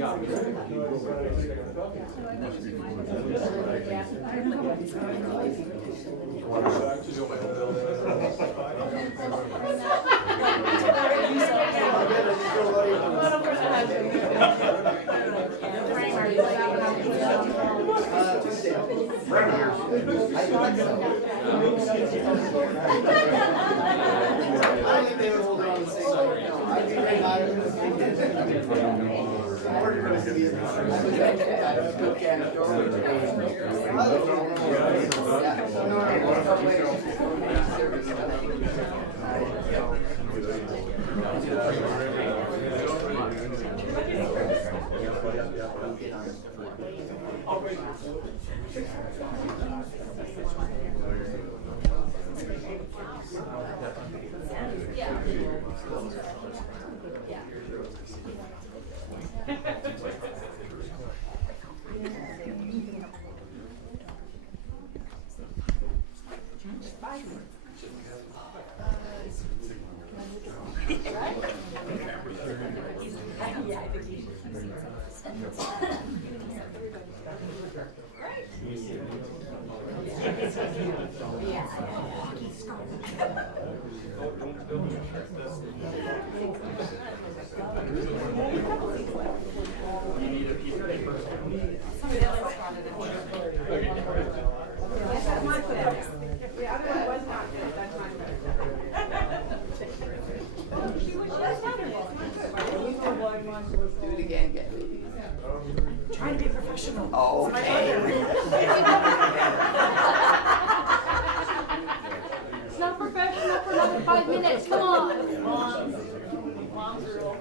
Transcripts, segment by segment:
Do it again, get it. Trying to be professional. Oh, okay. It's not professional for another 5 minutes. Come on. Mom's rule.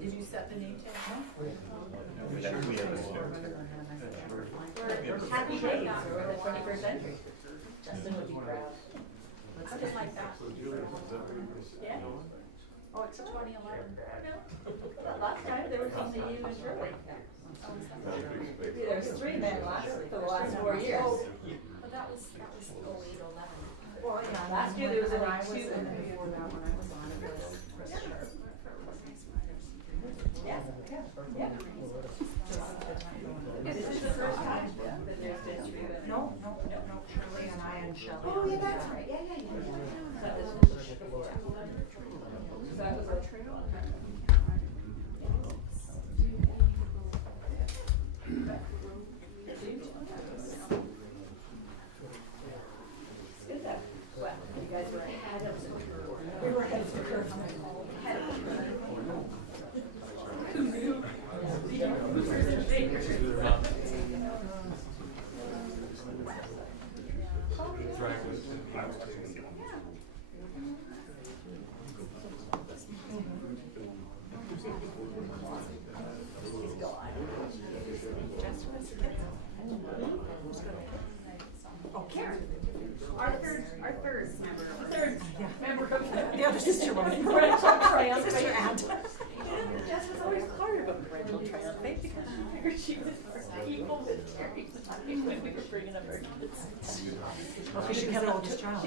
Did you set the name tag? Happy days for the 21st century. Justin would be proud. I just like that. Yeah. Oh, it's 2011. No. Last time there was something you was really. There's 3 men for the last 4 years. But that was 08, 11. Well, yeah, last year there was only 2. And then before that, when I was on, it was Chris Sharp. Yeah. Yeah. This is the first time that there's been 3 women. No, Shirley and I and Shelley. Oh, yeah, that's right. Yeah. So this was before. So that was our trail. It's good though. Well, you guys were ahead of the curve. We were ahead of the curve. Ahead of the curve. Who knew? Oh, Karen. Our third member of The other sister was. parental triumph. Sister aunt. Jess was always part of a parental triumph, because I figured she was equal with Terry when we were bringing up our kids. Well, because she kept all this child.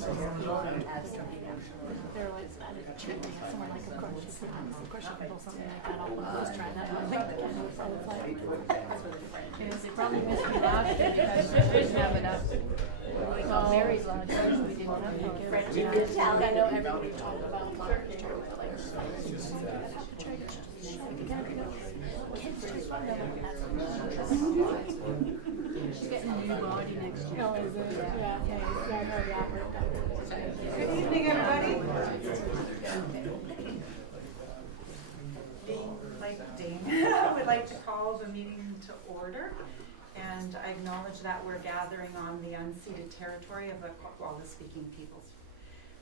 They're like, someone like, of course, you can pull something like that off, let's try that. I think the camera, so it's like, yes, they probably missed me last year because we didn't have enough. Well, Mary's on it, so we didn't have enough. You could tell, I know everybody talked about March, but like, kids just want to know what that's. She's getting a new body next year. Oh, is it? Yeah, okay. Yeah, I know that worked out. Good evening, everybody. I would like to call the meeting to order, and I acknowledge that we're gathering on the unceded territory of the speaking peoples.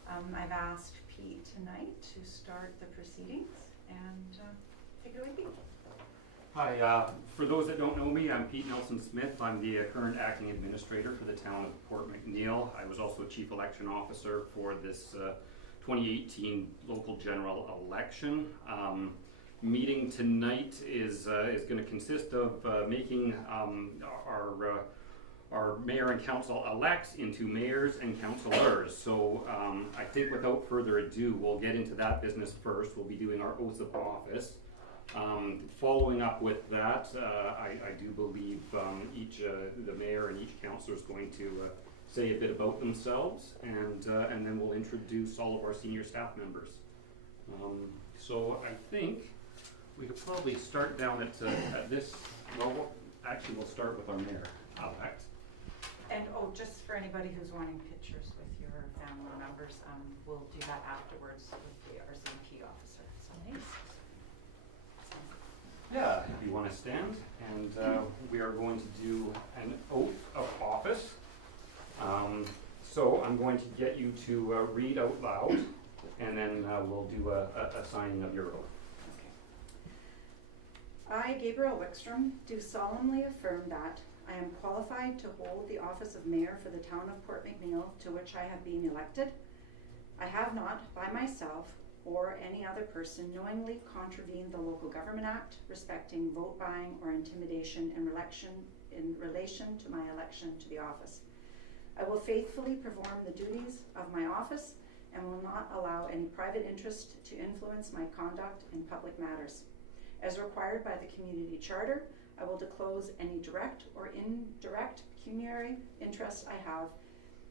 I've asked Pete tonight to start the proceedings, and take it away, Pete. Hi, for those that don't know me, I'm Pete Nelson-Smith. I'm the current acting administrator for the town of Port McNeill. I was also chief election officer for this 2018 local general election. Meeting tonight is going to consist of making our mayor and council elects into mayors and councilors. So I think without further ado, we'll get into that business first. We'll be doing our oaths of office. Following up with that, I do believe the mayor and each councillor is going to say a bit about themselves, and then we'll introduce all of our senior staff members. So I think we could probably start down at this. Well, actually, we'll start with our mayor-elect. And just for anybody who's wanting pictures with your family members, we'll do that afterwards with the RCMP officer. So nice. Yeah, if you want to stand, and we are going to do an oath of office. So I'm going to get you to read out loud, and then we'll do a signing of your oath. I, Gabriel Wickstrom, do solemnly affirm that I am qualified to hold the office of mayor for the town of Port McNeill, to which I have been elected. I have not, by myself or any other person, knowingly contravened the Local Government Act respecting vote buying or intimidation in relation to my election to the office. I will faithfully perform the duties of my office and will not allow any private interest to influence my conduct in public matters. As required by the community charter, I will disclose any direct or indirect pecuniary interest I have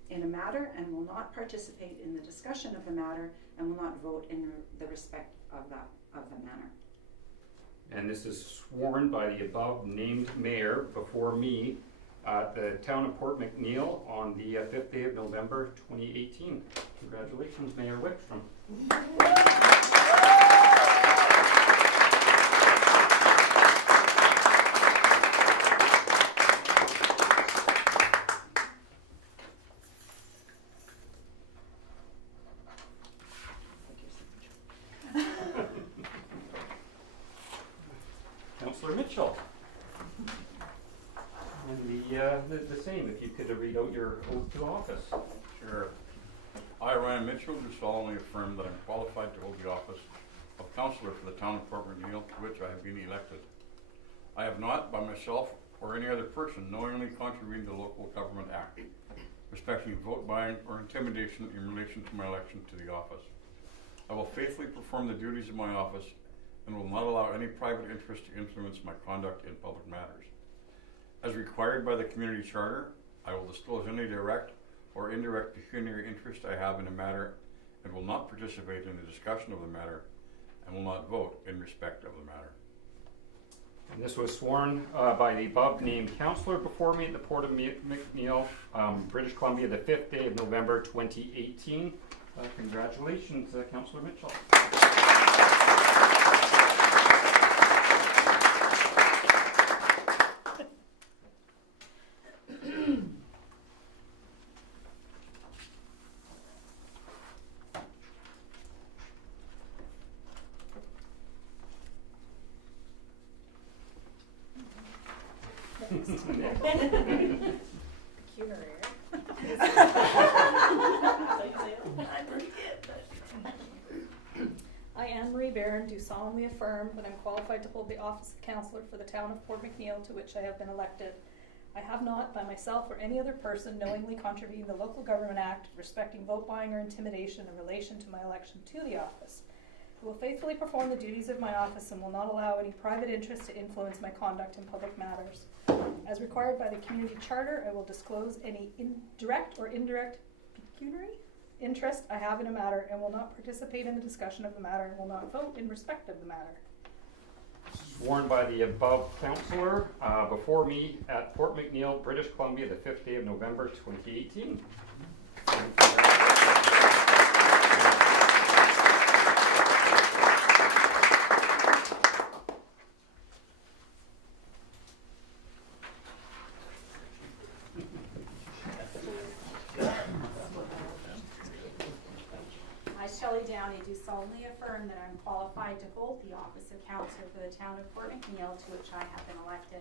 in a matter and will not participate in the discussion of the matter and will not vote in the respect of the matter. And this is sworn by the above named mayor before me at the town of Port McNeill on the 5th day of November 2018. Congratulations, Mayor Wickstrom. Councillor Mitchell. And the same, if you could read out your oath to office. Sure. I, Ryan Mitchell, do solemnly affirm that I am qualified to hold the office of councillor for the town of Port McNeill, to which I have been elected. I have not, by myself or any other person, knowingly contravened the Local Government Act respecting vote buying or intimidation in relation to my election to the office. I will faithfully perform the duties of my office and will not allow any private interest to influence my conduct in public matters. As required by the community charter, I will disclose any direct or indirect pecuniary interest I have in a matter and will not participate in the discussion of the matter and will not vote in respect of the matter. And this was sworn by the above named councillor before me at the Port of McNeill, British Columbia, the 5th day of November 2018. Congratulations, Councillor Mitchell. I, Anne-Marie Barron, do solemnly affirm that I'm qualified to hold the office of councillor for the town of Port McNeill, to which I have been elected. I have not, by myself or any other person, knowingly contravened the Local Government Act respecting vote buying or intimidation in relation to my election to the office. I will faithfully perform the duties of my office and will not allow any private interest to influence my conduct in public matters. As required by the community charter, I will disclose any direct or indirect pecuniary interest I have in a matter and will not participate in the discussion of the matter and will not vote in respect of the matter. Sworn by the above councillor before me at Port McNeill, British Columbia, the 5th day of November 2018. Do solemnly affirm that I'm qualified to hold the office of councillor for the town of Port McNeill, to which I have been elected.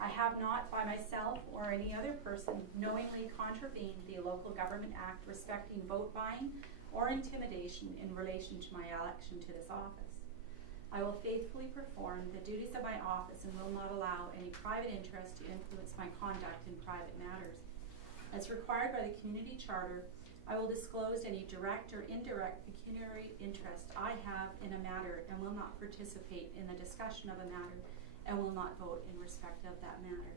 I have not, by myself or any other person, knowingly contravened the Local Government Act respecting vote buying or intimidation in relation to my election to this office. I will faithfully perform the duties of my office and will not allow any private interest to influence my conduct in private matters. As required by the community charter, I will disclose any direct or indirect pecuniary interest I have in a matter and will not participate in the discussion of a matter and will not vote in respect of that matter.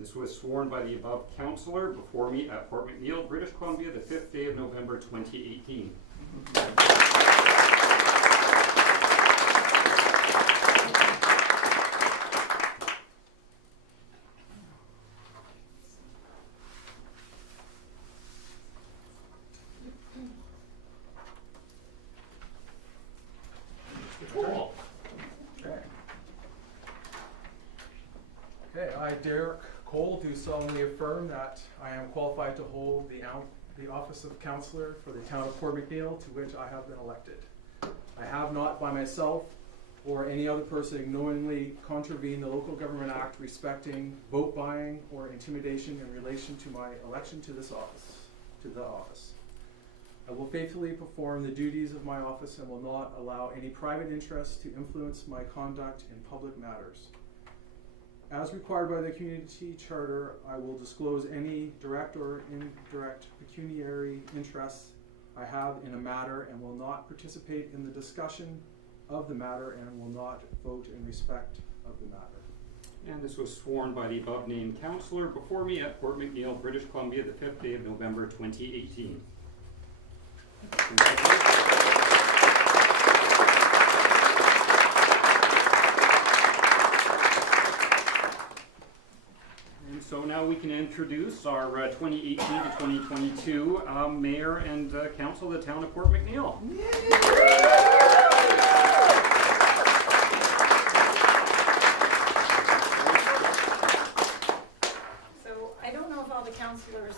This was sworn by the above councillor before me at Port McNeill, British Columbia, the 5th day of November 2018. Cool. Okay, I, Derek Cole, do solemnly affirm that I am qualified to hold the office of councillor for the town of Port McNeill, to which I have been elected. I have not, by myself or any other person, knowingly contravened the Local Government Act respecting vote buying or intimidation in relation to my election to this office, I will faithfully perform the duties of my office and will not allow any private interest to influence my conduct in public matters. As required by the community charter, I will disclose any direct or indirect pecuniary interests I have in a matter and will not participate in the discussion of the matter and will not vote in respect of the matter. And this was sworn by the above named councillor before me at Port McNeill, British Columbia, the 5th day of November 2018. And so now we can introduce our 2018 to 2022 mayor and council of the town of Port McNeill. So I don't know if all the councillors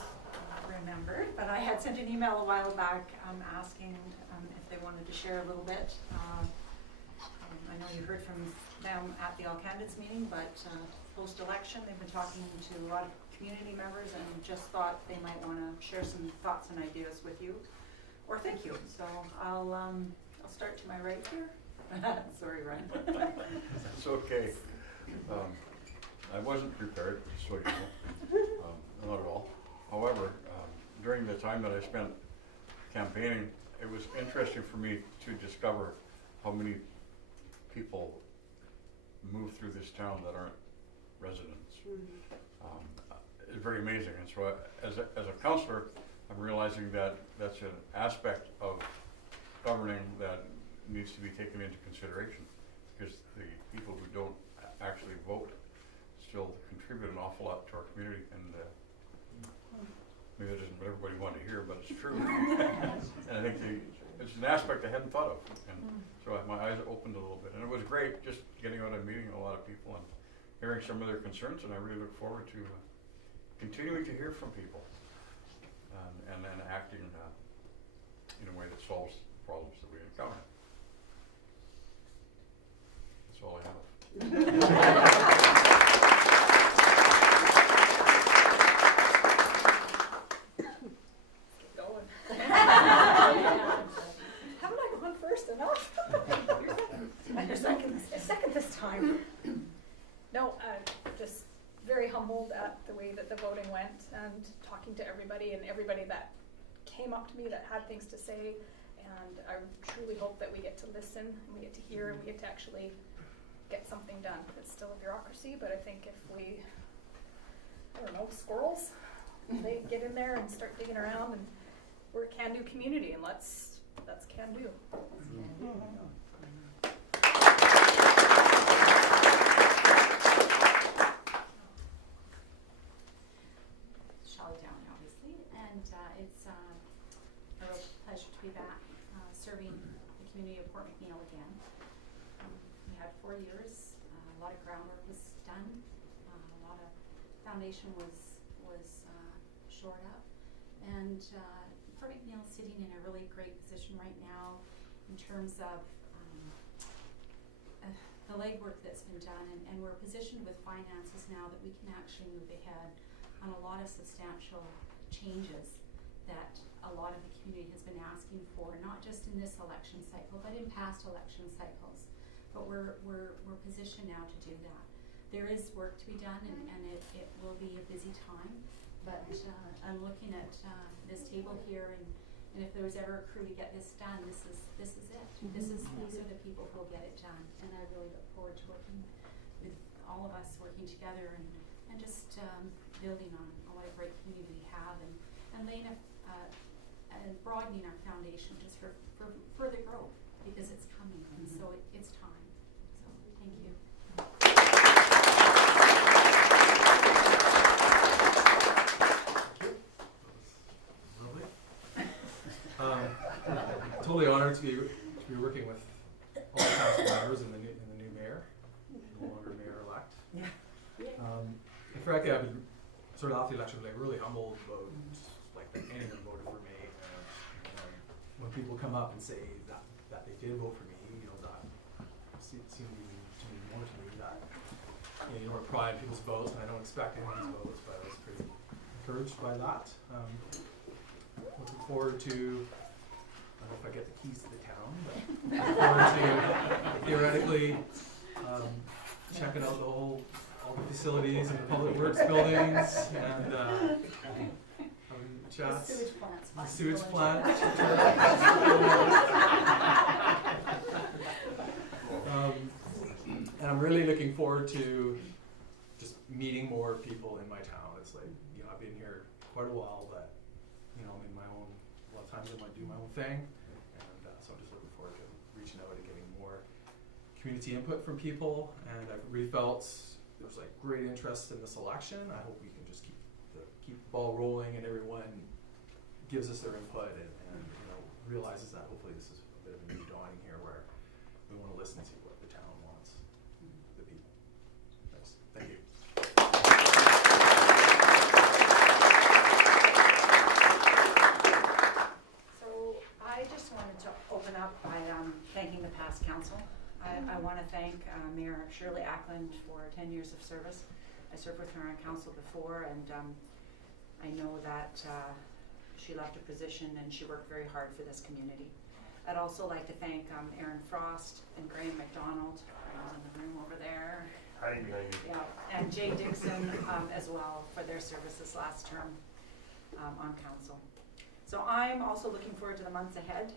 remembered, but I had sent an email a while back asking if they wanted to share a little bit. I know you heard from them at the All Candidates meeting, but post-election they've been talking to a lot of community members and just thought they might want to share some thoughts and ideas with you, or thank you. So I'll start to my right here. Sorry, Ryan. It's okay. I wasn't prepared, so you know, not at all. However, during the time that I spent campaigning, it was interesting for me to discover how many people move through this town that aren't residents. It's very amazing, and so as a councillor, I'm realizing that that's an aspect of governing that needs to be taken into consideration, because the people who don't actually vote still contribute an awful lot to our community, and maybe that isn't what everybody wanted to hear, but it's true. And I think it's an aspect I hadn't thought of, and so my eyes opened a little bit, and it was great just getting out and meeting a lot of people and hearing some of their concerns, and I really look forward to continuing to hear from people and then acting in a way that solves problems that we encounter. That's all I have. Haven't I gone first enough? You're second this time. No, just very humbled at the way everybody and everybody that came up to me that had things to say. And I truly hope that we get to listen and we get to hear and we get to actually get something done. It's still a bureaucracy, but I think if we, I don't know, squirrels, they get in there and start digging around, and we're a can-do community, and that's can-do. Shelley Downey, obviously, and it's a real pleasure to be back serving the community of Port McNeill again. We had 4 years, a lot of groundwork was done, a lot of foundation was shored up, and Port McNeill is sitting in a really great position right now in terms of the legwork that's been done, and we're positioned with finances now that we can actually move ahead on a lot of substantial changes that a lot of the community has been asking for, not just in this election cycle, but in past election cycles. But we're positioned now to do that. There is work to be done, and it will be a busy time. But I'm looking at this table here, and if there was ever a crew to get this done, this is it. These are the people who will get it done, and I really look forward to working with all of us working together and just building on what a great community we have, and laying and broadening our foundation just for further growth, because it's coming, and so it's time. So thank you. Lovely. Totally honored to be working with all the council members and the new mayor, no longer mayor-elect. And frankly, I've been sort of off the election, like really humbled about like that anyone voted for me. And when people come up and say that they did vote for me, that seemed to mean more to me. That you don't pry in people's votes, and I don't expect anyone's votes, but I was pretty encouraged by that. Looking forward to, I don't know if I get the keys to the town, but looking forward to theoretically checking out all the facilities and the public works buildings, and chats. The sewage plant's fine. The sewage plant. And I'm really looking forward to just meeting more people in my town. It's like, I've been here quite a while, but I'm in my own, a lot of times I might do my own thing, and so I'm just looking forward to reaching out and getting more community input from people. And I've really felt there's like great interest in this election. I hope we can just keep the ball rolling, and everyone gives us their input and realizes that hopefully this is a bit of a new dawning here where we want to listen to what the town wants, the people. Nice. Thank you. So I just wanted to open up by thanking the past council. I want to thank Mayor Shirley Ackland for 10 years of service. I served with her on council before, and I know that she left a position and she worked very hard for this community. I'd also like to thank Aaron Frost and Graham McDonald, who's in the room over there. Hiding behind you. Yeah, and Jay Dixon as well for their services last term on council. So I'm also looking forward to the months ahead,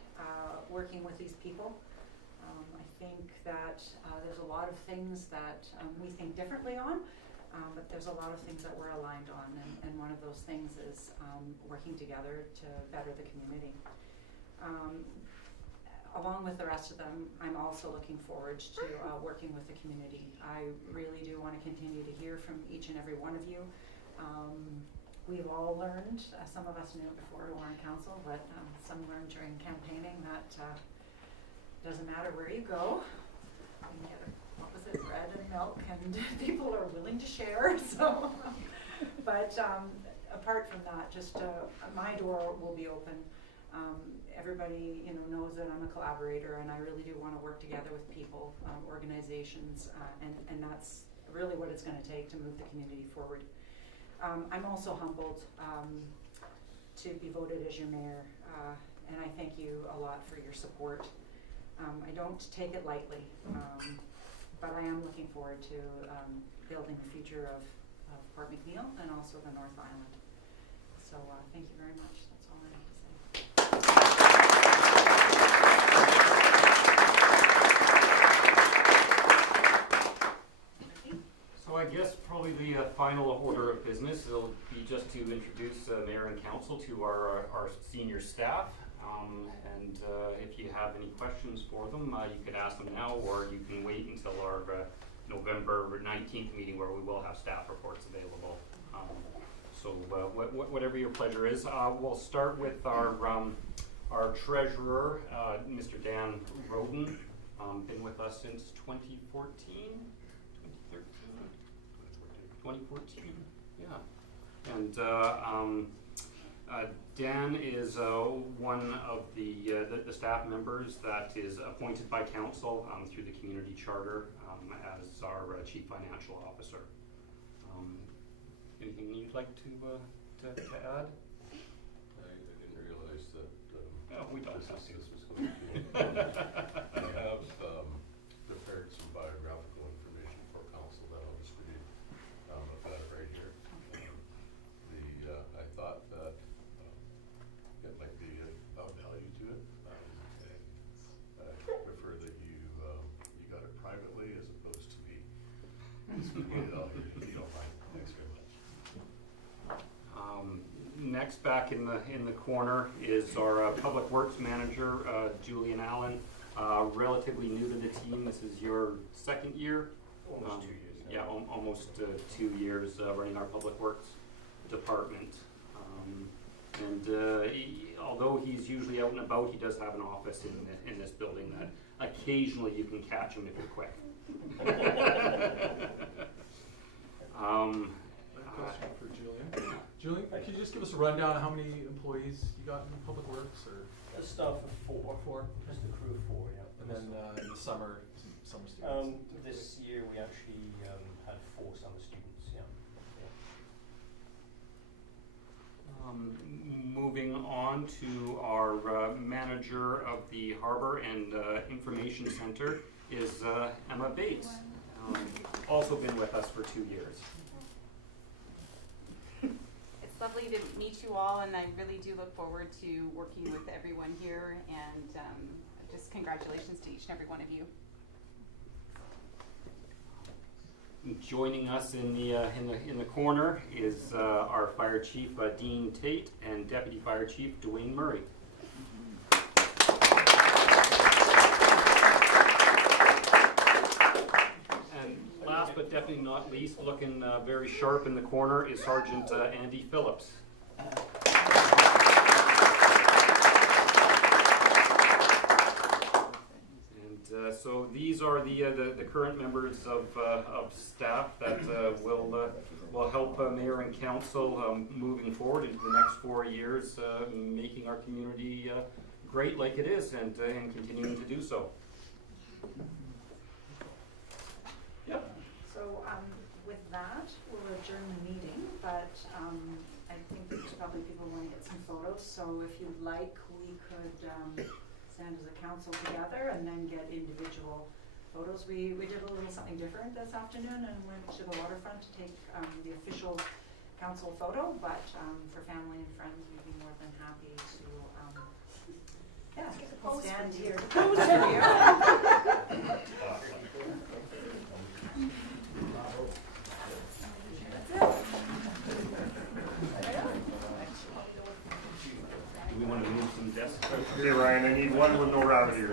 working with these people. I think that there's a lot of things that we think differently on, but there's a lot of things that we're aligned on, and one of those things is working together to better the community. Along with the rest of them, I'm also looking forward to working with the community. I really do want to continue to hear from each and every one of you. We've all learned, some of us knew it before we were on council, but some learned during campaigning that doesn't matter where you go, you can get what was it, bread and milk, and people are willing to share. So, but apart from that, just my door will be open. Everybody, knows that I'm a collaborator, and I really do want to work together with people, organizations, and that's really what it's going to take to move the community forward. I'm also humbled to be voted as your mayor, and I thank you a lot for your support. I don't take it lightly, but I am looking forward to building the future of Port McNeill and also the North Island. So So, thank you very much. That's all I have to say. So I guess probably the final order of business will be just to introduce mayor and council to our senior staff. And if you have any questions for them, you could ask them now, or you can wait until our November 19th meeting where we will have staff reports available. So whatever your pleasure is. We'll start with our treasurer, Mr. Dan Roden. Been with us since 2014? 2014, yeah. And Dan is one of the staff members that is appointed by council through the community charter as our chief financial officer. Anything you'd like to add? I didn't realize that We don't this have is- to. this was going to be. I have prepared some biographical information for council that I'll just read. I've got it right here. I thought that it might be of value to it. I prefer that you got it privately as opposed to me speaking it out here, if you don't mind. Thanks very much. Next, back in the corner is our public works manager, Julian Allen. Relatively new to the team. This is your second year. Almost 2 years. Yeah, almost 2 years running our public works department. Although he's usually out and about, he does have an office in this building that occasionally you can catch him if you're quick. Question for Julian. Julian, could you just give us a rundown of how many employees you got in public works, or? A staff of four. Just a crew of four, yeah. And then in the summer, some students. This year we actually had 4 summer students, yeah. Moving on to our manager of the Harbor and Information Center is Emma Bates. Also been with us for 2 years. It's lovely to meet you all, and I really do look forward to working with everyone here, and just congratulations to each and every one of you. Joining us in the corner is our Fire Chief Dean Tate and Deputy Fire Chief Dwayne Murray. And last but definitely not least, looking very sharp in the corner is Sergeant Andy Phillips. So these are the current members of staff that will help mayor and council moving forward into the next 4 years, making our community great like it is, and continuing to do so. Yep. So, with that, we'll adjourn the meeting, but I think there's probably people want to get some photos, so if you'd like, we could stand as a council together and then get individual photos. We did a little something different this afternoon and went to the waterfront to take the official council photo, but for family and friends, we'd be more than happy to stand here to pose for you. Do we want to move some desks? Okay, Ryan, I need one with no rabbit ears.